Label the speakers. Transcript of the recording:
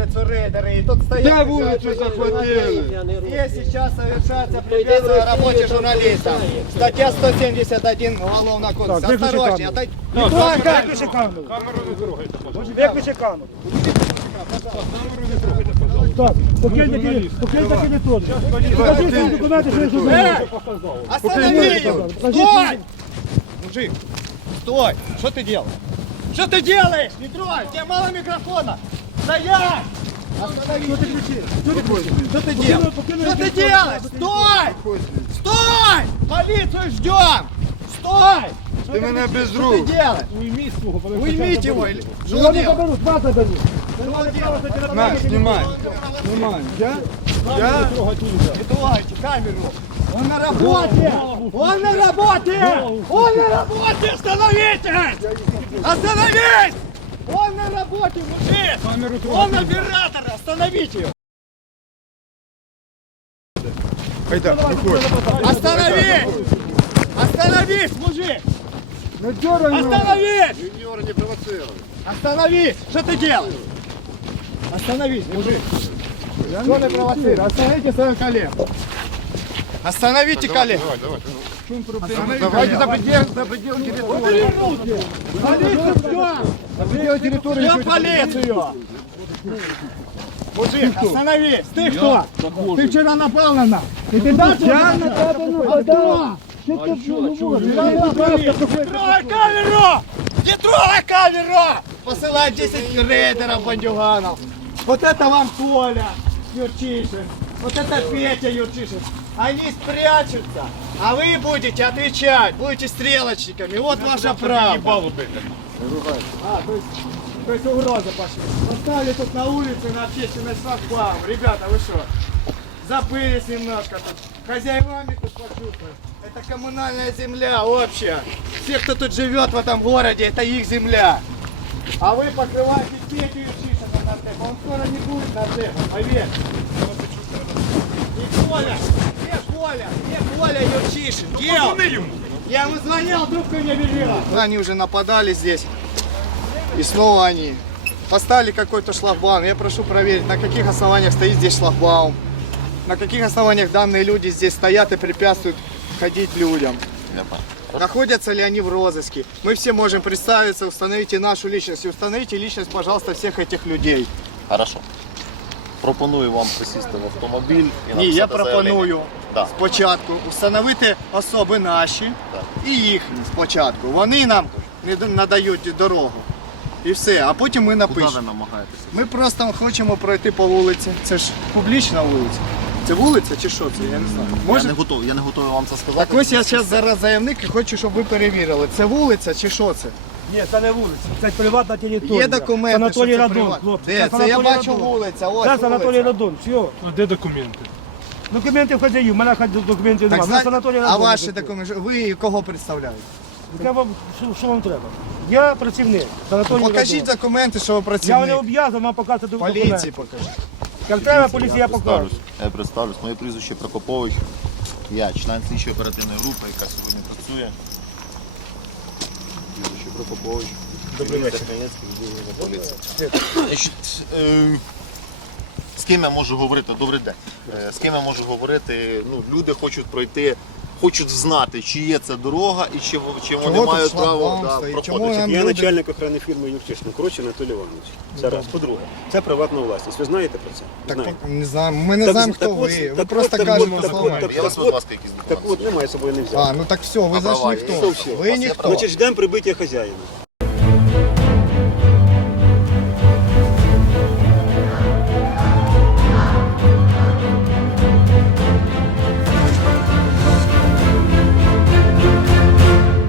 Speaker 1: вулицю рейдери, і тут стоять...
Speaker 2: Де вулицю захватили?
Speaker 1: Здесь сейчас совершается препятствие работе журналистов. Статья 171 Уголовного кодекса. Осторожнее, отойди. Не трогай!
Speaker 3: Виключи камеру. Виключи камеру. Так, покиньте територію. Покажи свої документи, що я журналіст.
Speaker 1: Останови ее! Стой! Мужик, стой! Что ты делаешь? Что ты делаешь? Не трогай! У тебя мало микрофона! Стоять! Останови! Что ты делаешь? Что ты делаешь? Стой! Стой! Полицию ждем! Стой!
Speaker 2: Ти мене без
Speaker 1: Что ты
Speaker 2: рук.
Speaker 1: делаешь? Уймите его! Что он делает?
Speaker 3: Заберу, два заберу.
Speaker 2: На, знімай. Знімай. Я?
Speaker 1: Не трогайте камеру! Он на работе! Он на работе! Он на работе! Остановитесь! Остановись! Он на работе, мужик! Он оператор! Остановите его!
Speaker 2: Айда, виходь.
Speaker 1: Остановись! Остановись, мужик!
Speaker 2: Не дергай його.
Speaker 1: Остановись!
Speaker 4: Юниора не провоцируй.
Speaker 1: Остановись! Что ты делаешь? Остановись, мужик! Что ты провоцируешь? Остановите своего коллегу! Остановите коллегу!
Speaker 4: Давайте за предел территории.
Speaker 1: Полицию ждем!
Speaker 4: За предел территории.
Speaker 1: Ждем полицию! Мужик, остановись! Ты кто? Ты вчера напал на нас! И ты дальше? Я напал! Кто? Не трогай камеру! Не трогай камеру! Посылай 10 рейдеров, бандюганов! Вот это вам Коля Юрчишин! Вот это Петя Юрчишин! Они спрячутся, а вы будете отвечать, будете стрелочниками. Вот ваша правда. То есть угроза пошли. Поставили тут на улице, на общественной шлагбаум. Ребята, вы что? Забылись немножко тут. Хозяевами тут почувствовали. Это коммунальная земля общая. Все, кто тут живет в этом городе, это их земля. А вы покрываете Петю Юрчишина на тэп. Он скоро не будет на тэп, поверь. И Коля, где Коля Юрчишин? Где он? Я ему звонил, трубку не берет. Они уже нападали здесь. И снова они поставили какой-то шлагбаум. Я прошу проверить, на каких основаниях стоит здесь шлагбаум. На каких основаниях данные люди здесь стоят и препятствуют ходить людям. Находятся ли они в розыске? Мы все можем представиться, установите нашу личность. И установите личность, пожалуйста, всех этих людей.
Speaker 5: Хорошо. Пропоную вам присісти в автомобіль і
Speaker 1: Ні,
Speaker 5: написати
Speaker 1: я
Speaker 5: заявлення.
Speaker 1: пропоную
Speaker 5: Да.
Speaker 1: спочатку встановити особи наші
Speaker 5: Так.
Speaker 1: і їхні спочатку. Вони нам надають дорогу. І все, а потім ми
Speaker 5: Куди
Speaker 1: напишемо.
Speaker 5: ви намагаєтеся?
Speaker 1: Ми просто хочемо пройти по вулиці. Це ж публічна вулиця. Це вулиця чи що це? Я не знаю.
Speaker 5: Я не готовий вам це сказати.
Speaker 1: Так ось я зараз заявник і хочу, щоб ви перевірили. Це вулиця чи що це?
Speaker 3: Ні, це не вулиця, це приватна територія.
Speaker 1: Є документи,
Speaker 3: Санаторій
Speaker 1: що це
Speaker 3: Радон,
Speaker 1: приват.
Speaker 3: хлопці.
Speaker 1: Де? Це я
Speaker 3: Санаторій
Speaker 1: бачу
Speaker 3: Радон.
Speaker 1: вулиця, ось
Speaker 3: Це санаторій
Speaker 1: вулиця.
Speaker 3: Радон, все.
Speaker 6: А де документи?
Speaker 3: Документів хазяїв, в мене документів
Speaker 1: Так,
Speaker 3: немає. Санаторій
Speaker 1: а
Speaker 3: Радон.
Speaker 1: ваші документи? Ви кого представляєте?
Speaker 3: Що вам треба? Я працівник санаторії
Speaker 1: Покажіть
Speaker 3: Радон.
Speaker 1: документи, що ви
Speaker 3: Я
Speaker 1: працівник.
Speaker 3: не обов'язаний вам показати документи.
Speaker 1: Поліції покажіть.
Speaker 3: Як треба, поліція покаже.
Speaker 5: Я представлюсь. Моє прізвище Прокопович. Я член слідчої оперативної групи, яка сьогодні працює. Прізвище Прокопович. Добрий вечір. Значить, з ким я можу говорити? Добрий день. З ким я можу говорити? Ну, люди хочуть пройти, хочуть знати, чи є це дорога і чи вони
Speaker 1: Чого тут
Speaker 5: мають право
Speaker 1: шлагбаум стоїть? Чому
Speaker 5: проходити.
Speaker 1: нам
Speaker 7: Я
Speaker 1: люди...
Speaker 7: начальник охорони фірми Юрчишин, Коротше Анатолій Іванович. Це раз. По-друге, це приватна власність. Ви знаєте про це?
Speaker 1: Так,
Speaker 7: Знаєте.
Speaker 1: не знаю, ми не
Speaker 7: Так,
Speaker 1: знаємо,
Speaker 7: так
Speaker 1: хто
Speaker 7: от,
Speaker 1: ви. Ви
Speaker 7: так
Speaker 1: просто
Speaker 7: от, так
Speaker 1: кажете
Speaker 7: от, так
Speaker 1: слова.
Speaker 7: от,
Speaker 5: Є у вас, будь ласка, якісь
Speaker 7: Так
Speaker 5: документи?
Speaker 7: от, немає з собою не взяв.
Speaker 1: А, ну так все, ви
Speaker 5: А
Speaker 1: зайшли
Speaker 5: права є?
Speaker 1: хто?
Speaker 7: Що все?
Speaker 1: Ви ніхто.
Speaker 7: Значить, ждемо прибиття хазяїна.